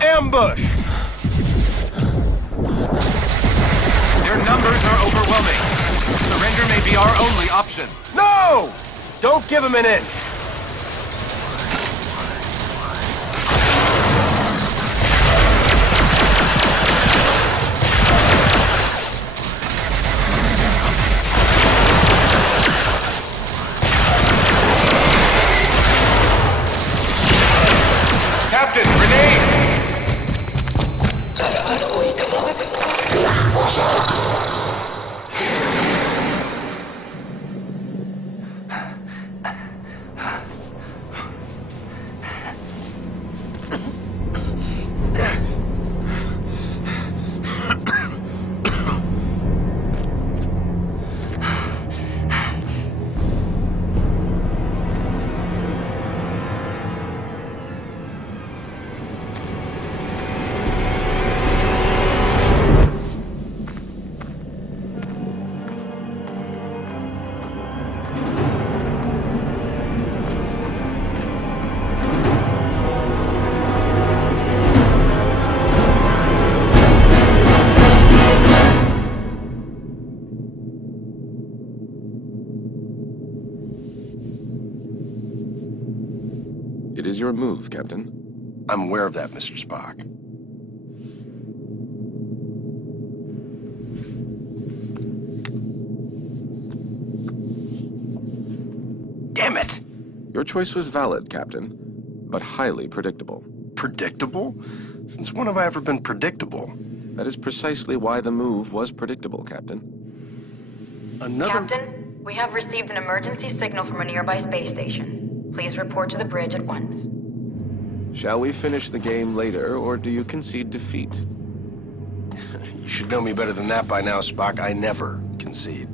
Ambush! Their numbers are overwhelming. Surrender may be our only option. No! Don't give him an inch! Captain, grenade! It is your move, Captain. I'm aware of that, Mr. Spock. Damn it! Your choice was valid, Captain, but highly predictable. Predictable? Since when have I ever been predictable? That is precisely why the move was predictable, Captain. Captain, we have received an emergency signal from a nearby space station. Please report to the bridge at once. Shall we finish the game later, or do you concede defeat? You should know me better than that by now, Spock. I never concede.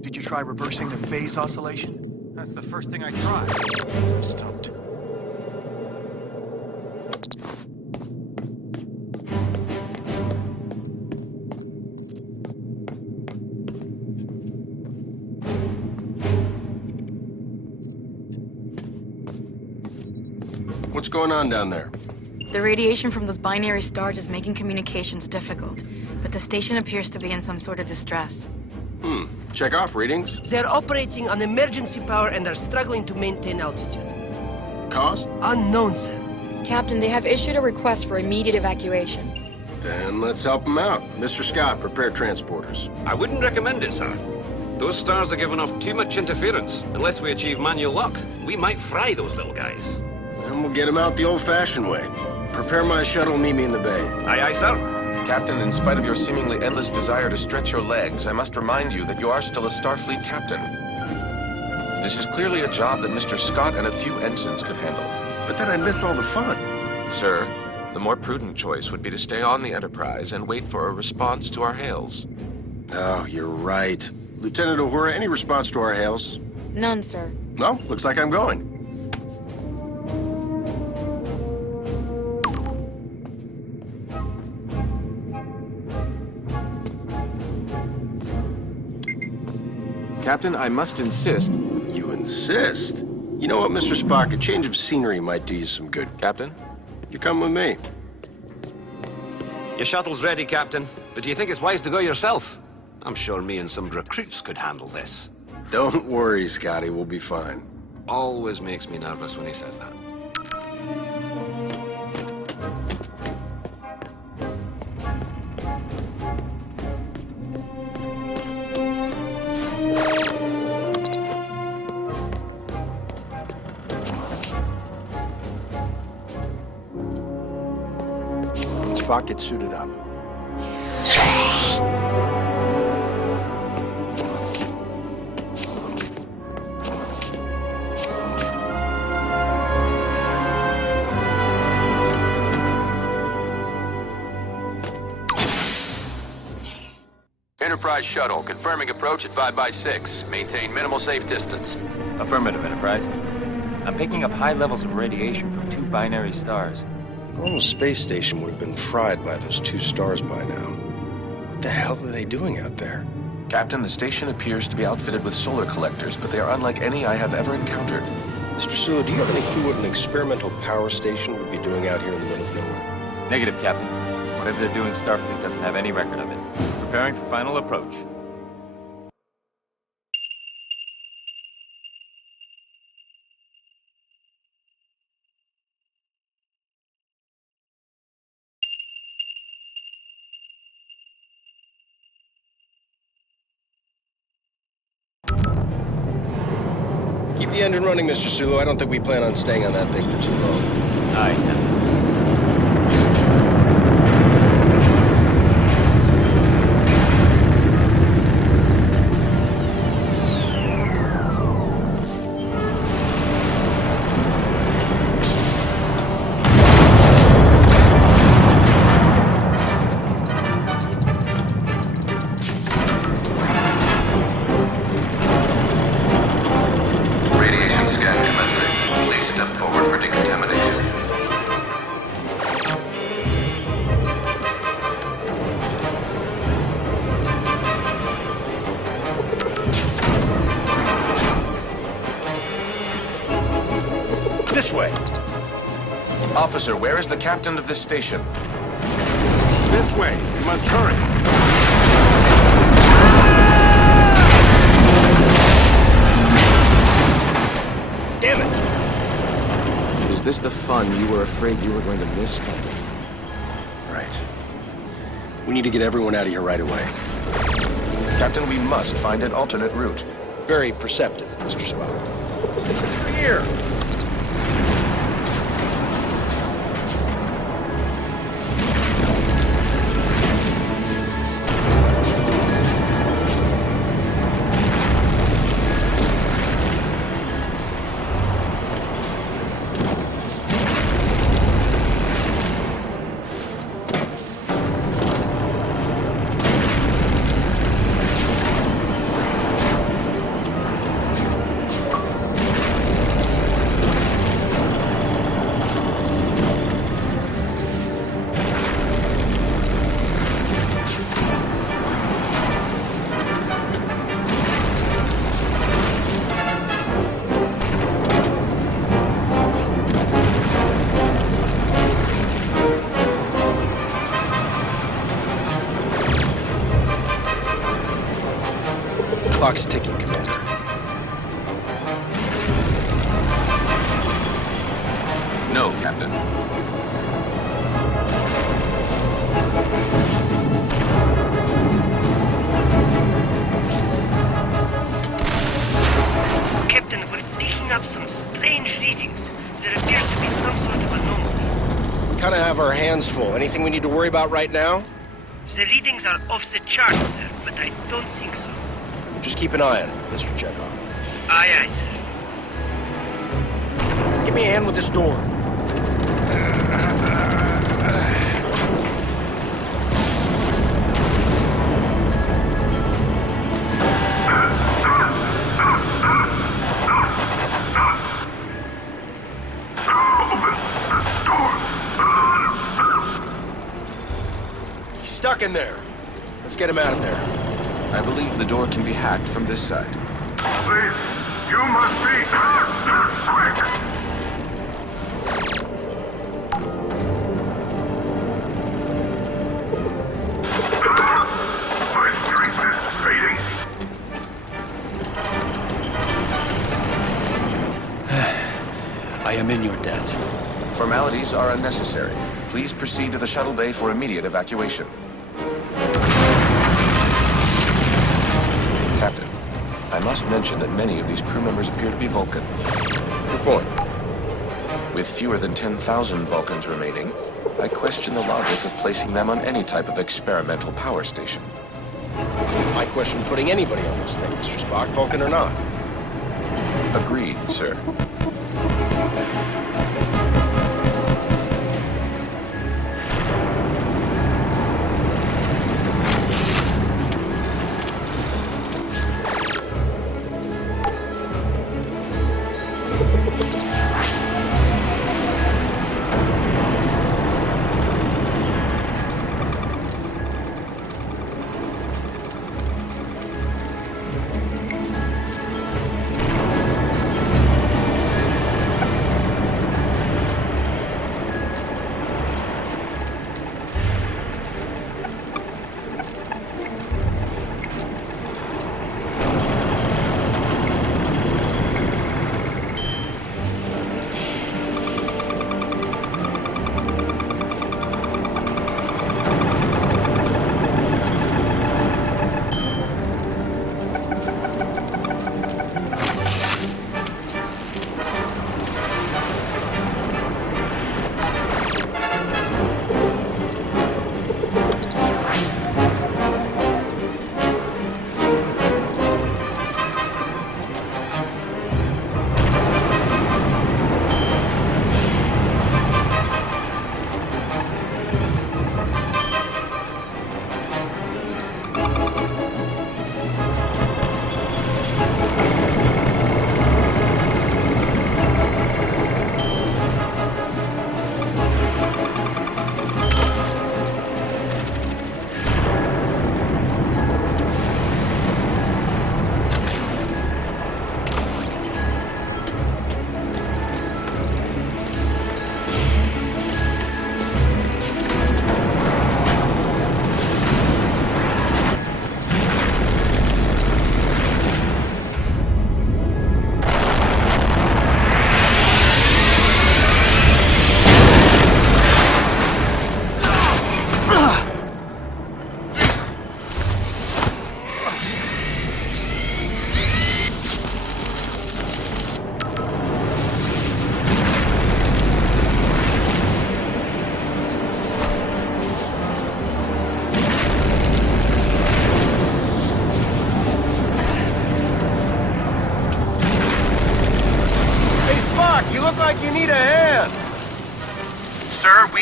Did you try reversing the phase oscillation? That's the first thing I tried. I'm stumped. What's going on down there? The radiation from those binary stars is making communications difficult, but the station appears to be in some sort of distress. Check off readings. They're operating on emergency power and are struggling to maintain altitude. Cause? Unknown, sir. Captain, they have issued a request for immediate evacuation. Then let's help them out. Mr. Scott, prepare transporters. I wouldn't recommend it, sir. Those stars are giving off too much interference. Unless we achieve manual lock, we might fry those little guys. Then we'll get them out the old-fashioned way. Prepare my shuttle, meet me in the bay. Aye, aye, sir. Captain, in spite of your seemingly endless desire to stretch your legs, I must remind you that you are still a Starfleet captain. This is clearly a job that Mr. Scott and a few ensigns could handle. But then I'd miss all the fun. Sir, the more prudent choice would be to stay on the Enterprise and wait for a response to our hails. Oh, you're right. Lieutenant Uhura, any response to our hails? None, sir. No, looks like I'm going. Captain, I must insist. You insist? You know what, Mr. Spock? A change of scenery might do you some good. Captain? You come with me. Your shuttle's ready, Captain. But do you think it's wise to go yourself? I'm sure me and some recruits could handle this. Don't worry, Scotty. We'll be fine. Always makes me nervous when he says that. Spock, get suited up. Enterprise shuttle, confirming approach at 5x6. Maintain minimal safe distance. Affirmative, Enterprise. I'm picking up high levels of radiation from 2 binary stars. The normal space station would have been fried by those 2 stars by now. What the hell are they doing out there? Captain, the station appears to be outfitted with solar collectors, but they are unlike any I have ever encountered. Mr. Sulu, do you have any clue what an experimental power station would be doing out here in the middle of nowhere? Negative, Captain. Whatever they're doing, Starfleet doesn't have any record of it. Preparing for final approach. Keep the engine running, Mr. Sulu. I don't think we plan on staying on that thing for too long. Aye, Captain. Radiation scan commencing. Please step forward for decontamination. This way! Officer, where is the captain of this station? This way. You must hurry. Damn it! Is this the fun you were afraid you were going to miss, Captain? Right. We need to get everyone out of here right away. Captain, we must find an alternate route. Very perceptive, Mr. Spock. Here! Clock's ticking, Commander. No, Captain. Captain, we're picking up some strange readings. There appears to be some sort of anomaly. We kind of have our hands full. Anything we need to worry about right now? The readings are off the charts, sir, but I don't think so. Just keep an eye on it, Mr. Chekhov. Aye, aye, sir. Give me a hand with this door. He's stuck in there. Let's get him out of there. I believe the door can be hacked from this side. Please, you must be quick. My strength is fading. I am in your debt. Formalities are unnecessary. Please proceed to the shuttle bay for immediate evacuation. Captain, I must mention that many of these crew members appear to be Vulcan. Good point. With fewer than 10,000 Vulcans remaining, I question the logic of placing them on any type of experimental power station. I question putting anybody on this thing, Mr. Spock, Vulcan or not. Agreed, sir.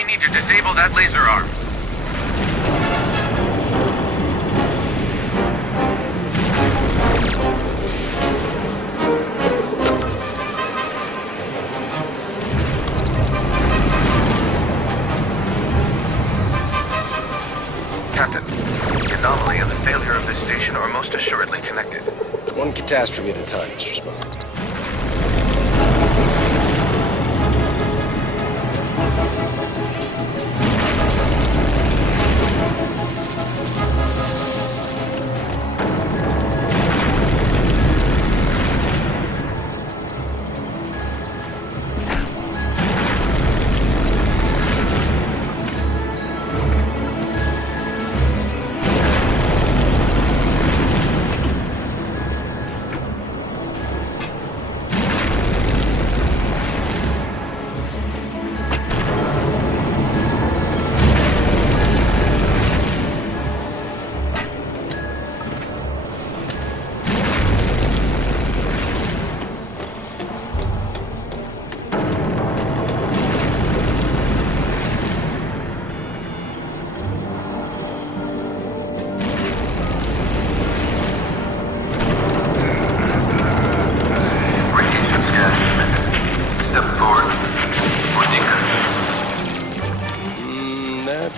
We need to disable that laser arm. Captain, the anomaly and the failure of this station are most assuredly connected. One catastrophe at a time, Mr. Spock.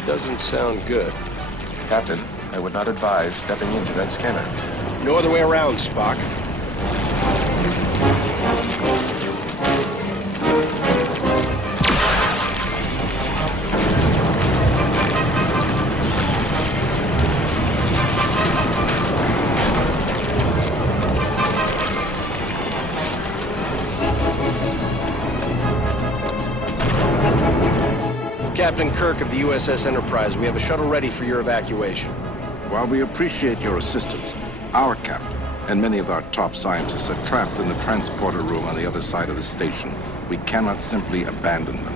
Doesn't sound good. Captain, I would not advise stepping into that scanner. No other way around, Spock. Captain Kirk of the USS Enterprise, we have a shuttle ready for your evacuation. While we appreciate your assistance, our captain and many of our top scientists are trapped in the transporter room on the other side of the station. We cannot simply abandon them.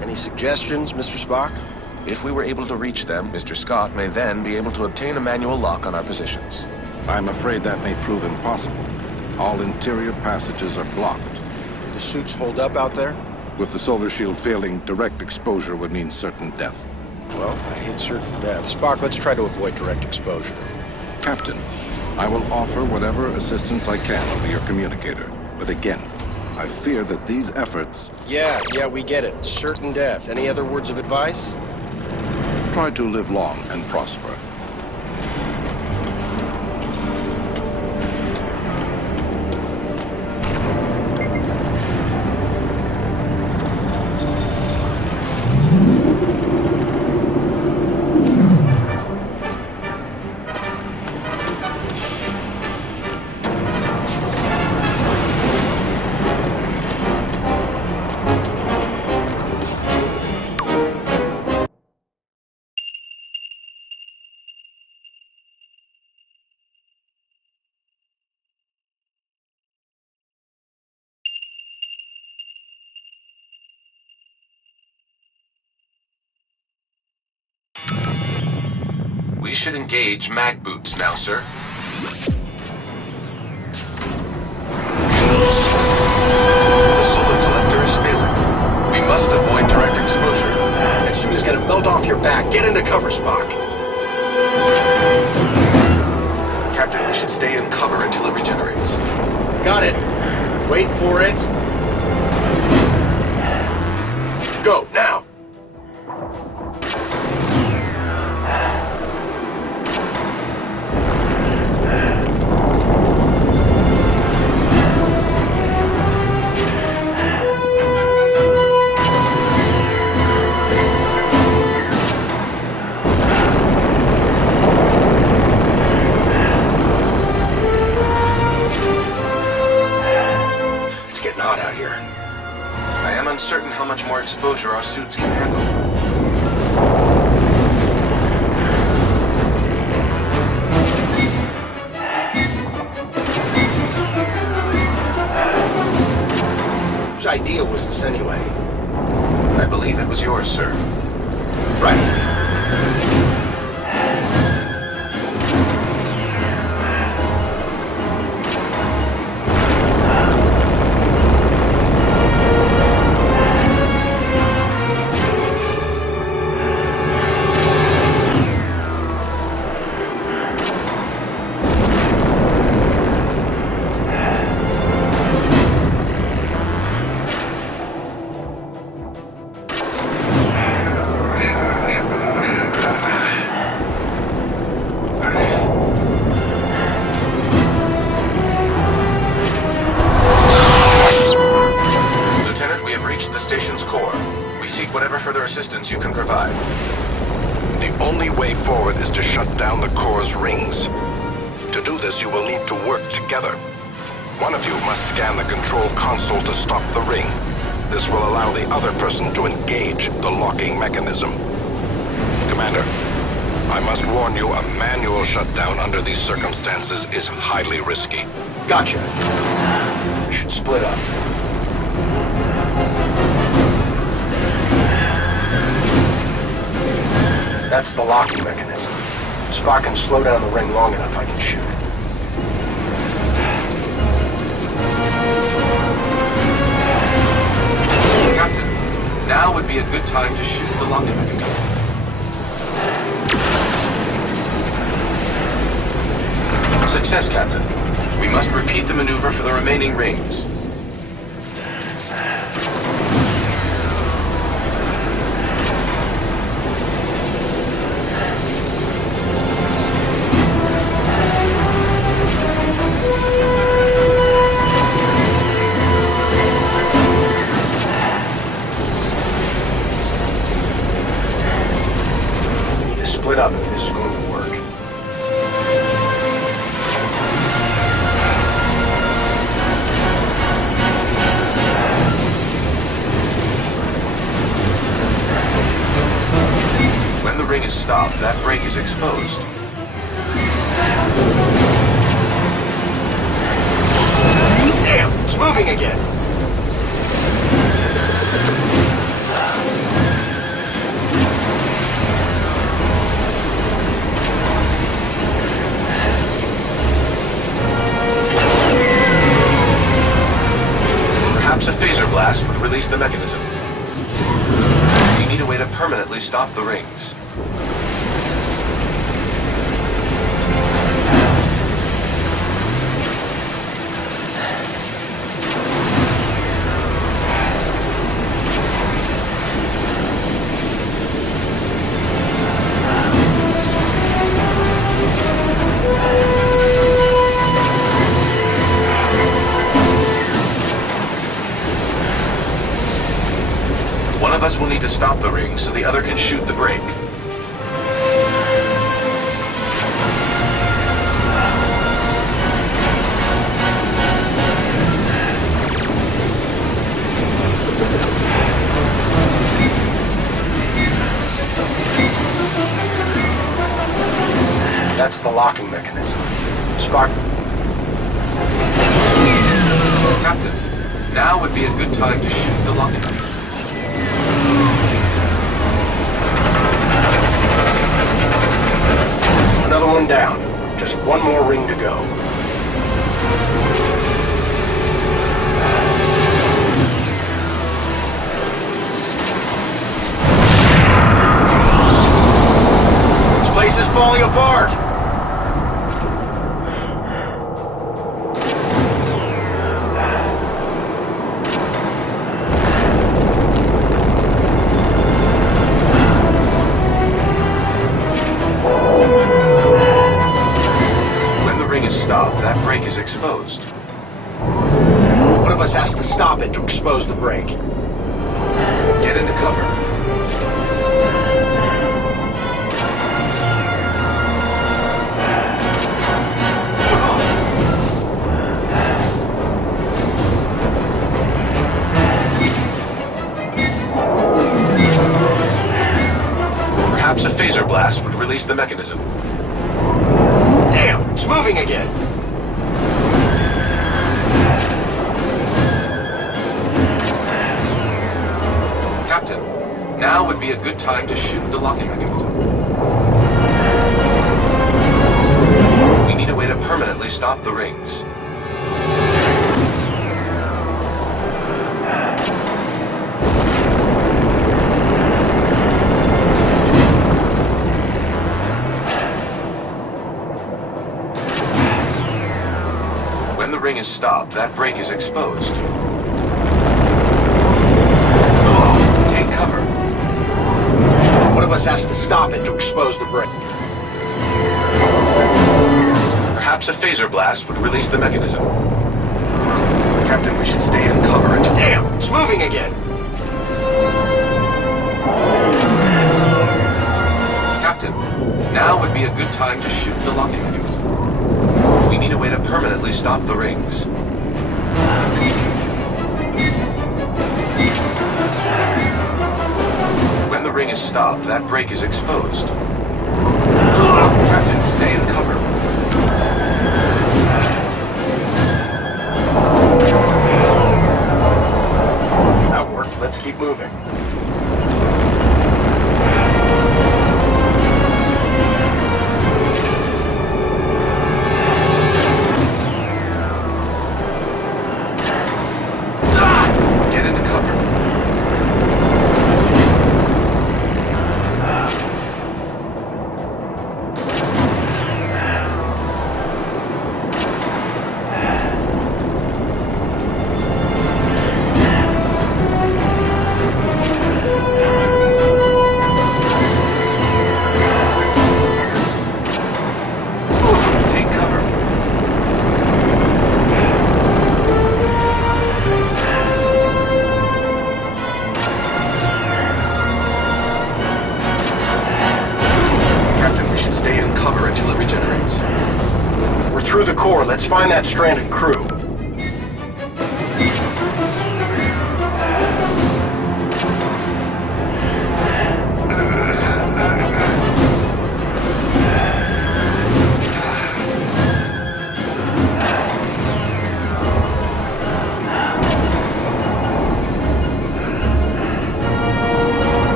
Any suggestions, Mr. Spock? If we were able to reach them, Mr. Scott may then be able to obtain a manual lock on our positions. I'm afraid that may prove impossible. All interior passages are blocked. Do the suits hold up out there? With the solar shield failing, direct exposure would mean certain death. Well, I hate certain death. Spock, let's try to avoid direct exposure. Captain, I will offer whatever assistance I can over your communicator. But again, I fear that these efforts... Yeah, we get it. Certain death. Any other words of advice? Try to live long and prosper. We should engage mag boots now, sir. The solar collector is failing. We must avoid direct exposure. That suit is gonna melt off your back. Get into cover, Spock. Captain, we should stay in cover until it regenerates. Got it. Wait for it. Go, now! Uncertain how much more exposure our suits can handle. Whose idea was this anyway? I believe it was yours, sir. Right. shut down the core's rings. To do this, you will need to work together. One of you must scan the control console to stop the ring. This will allow the other person to engage the locking mechanism. Commander, I must warn you, a manual shutdown under these circumstances is highly risky. Gotcha. We should split up. That's the locking mechanism. If Spock can slow down the ring long enough, I can shoot it. Captain, now would be a good time to shoot the locking mechanism. Success, Captain. We must repeat the maneuver for the remaining rings. We need to split up if this is going to work. When the ring is stopped, that break is exposed. Damn! It's moving again! Perhaps a phaser blast would release the mechanism. We need a way to permanently stop the rings. One of us will need to stop the ring so the other can shoot the brake. That's the locking mechanism. Spock... Captain, now would be a good time to shoot the locking mechanism. Another one down. Just one more ring to go. This place is falling apart! Stopped, that brake is exposed. One of us has to stop it to expose the brake. Get into cover. Perhaps a phaser blast would release the mechanism. Damn! It's moving again! Captain, now would be a good time to shoot the locking mechanism. We need a way to permanently stop the rings. When the ring is stopped, that brake is exposed. Take cover. One of us has to stop it to expose the brake. Perhaps a phaser blast would release the mechanism. Captain, we should stay in cover until... Damn! It's moving again! Captain, Now would be a good time to shoot the locking fuse. We need a way to permanently stop the rings. When the ring is stopped, that break is exposed. Captain, stay in cover. That worked. Let's keep moving. Get into cover. Take cover. Captain, we should stay in cover until it regenerates. We're through the core. Let's find that stranded crew.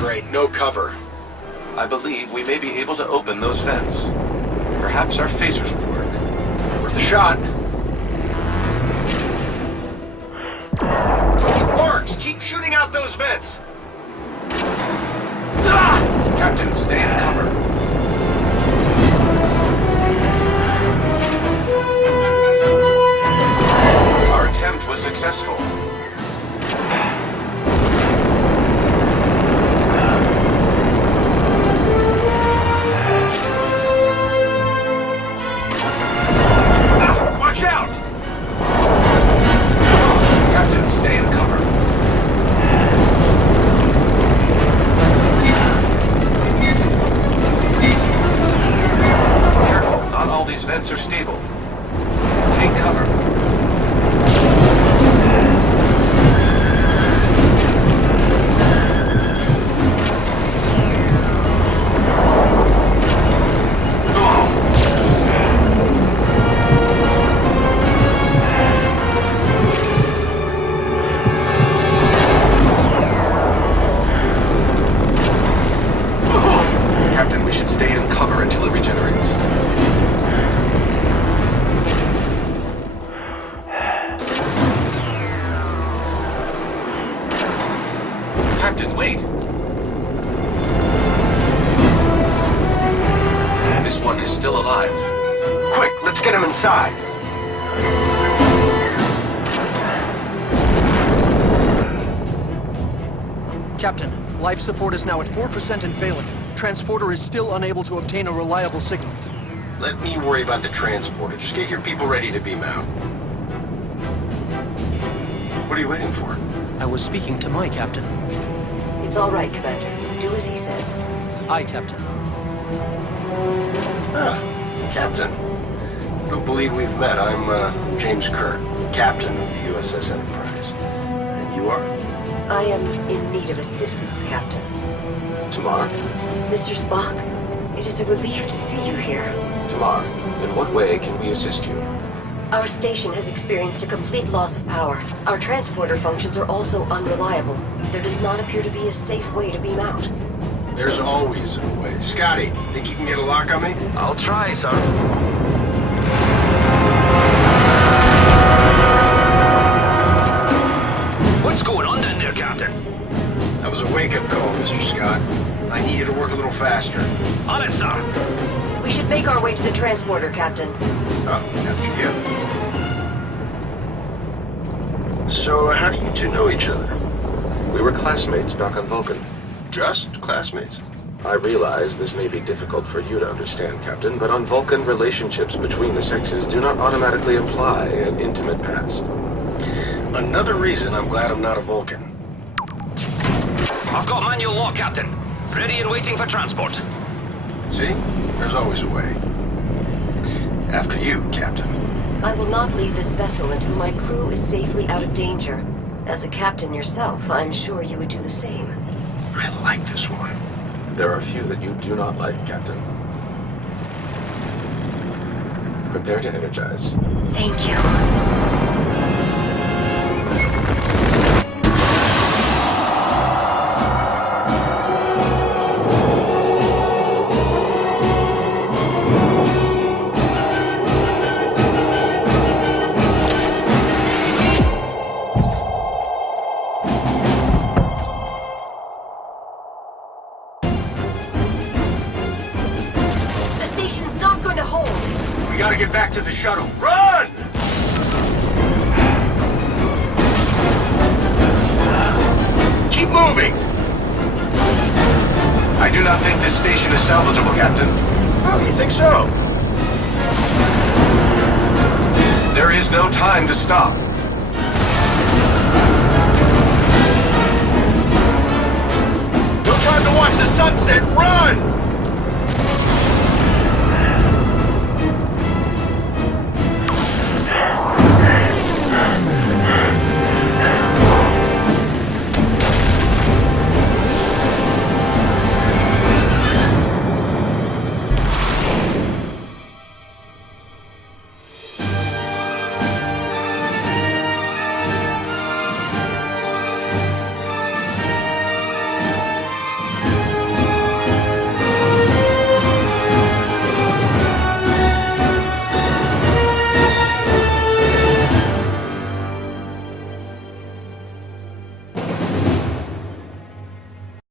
Great, no cover. I believe we may be able to open those vents. Perhaps our phasers will work. Worth a shot. It works! Keep shooting out those vents! Captain, stay in cover. Our attempt was successful. Watch out! Captain, stay in cover. Careful, not all these vents are stable. Take cover. Captain, we should stay in cover until it regenerates. Captain, wait! This one is still alive. Quick, let's get him inside. Captain, life support is now at 4% and failing. Transporter is still unable to obtain a reliable signal. Let me worry about the transporter. Just get your people ready to beam out. What are you waiting for? I was speaking to my captain. It's all right, Commander. Do as he says. Aye, Captain. Ah, Captain. I don't believe we've met. I'm James Kirk, Captain of the USS Enterprise. And you are? I am in need of assistance, Captain. Tamar? Mr. Spock, it is a relief to see you here. Tamar, in what way can we assist you? Our station has experienced a complete loss of power. Our transporter functions are also unreliable. There does not appear to be a safe way to beam out. There's always a way. Scotty, think you can get a lock on me? I'll try, sir. What's going on down there, Captain? That was a wake-up call, Mr. Scott. I need you to work a little faster. On it, sir. We should make our way to the transporter, Captain. Oh, after you. So, how do you two know each other? We were classmates back on Vulcan. Just classmates? I realize this may be difficult for you to understand, Captain, but on Vulcan, relationships between the sexes do not automatically imply an intimate past. Another reason I'm glad I'm not a Vulcan. I've got manual lock, Captain. Ready and waiting for transport. See? There's always a way. After you, Captain. I will not leave this vessel until my crew is safely out of danger. As a captain yourself, I'm sure you would do the same. I like this one. There are few that you do not like, Captain. Prepare to energize. Thank you. We gotta get back to the shuttle. Run! Keep moving! I do not think this station is salvageable, Captain. Oh, you think so? There is no time to stop. No time to watch the sunset. Run!